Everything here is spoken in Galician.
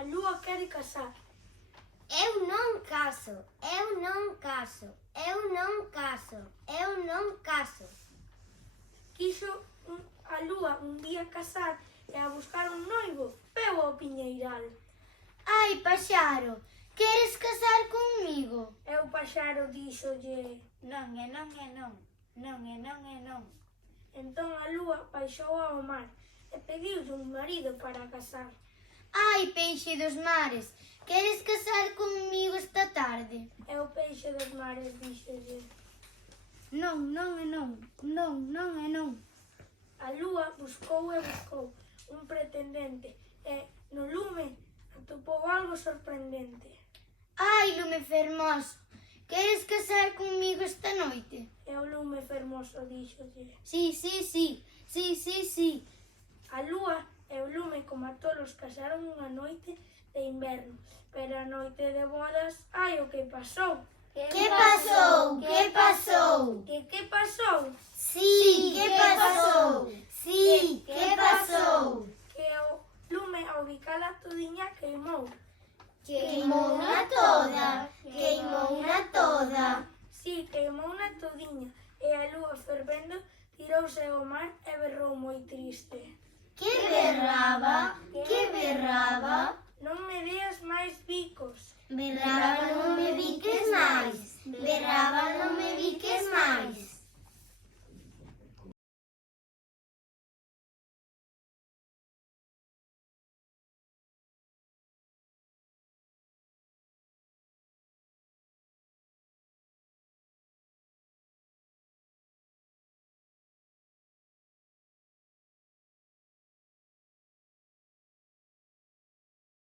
A lúa quere casar. Eu non caso, eu non caso, eu non caso, eu non caso. Quixo a lúa un día casar e a buscar un noivo, veu ao piñeiral. Ai, paxaro, queres casar comigo? E o paxaro díxolle: Non e non e non, non e non e non. entón a lúa baixou ao mar e pediulle un marido para casar. Ai, peixe dos mares, queres casar comigo esta tarde? E o peixe dos mares díxolle: Non, non e non, non, non e non. a lúa buscou e buscou un pretendente e no lume atopou algo sorprendente. Ai, lume fermoso, queres casar comigo esta noite? E o lume fermoso díxolle: Sí, sí, sí, sí, sí, sí. a lúa e o lume como a tolos casaron unha noite de inverno, pero a noite de bodas, ai o que pasou. Que pasou? Que pasou? Que pasou? Sí, que pasou? Sí, que pasou? Que o lume ao bicala todiña queimou. Queimouna toda, queimouna toda. Si, queimouna todiña, e a lúa fervendo tirouse ao mar e berrou moi triste. Que berraba, que berraba. Non me deas máis bicos. Berraba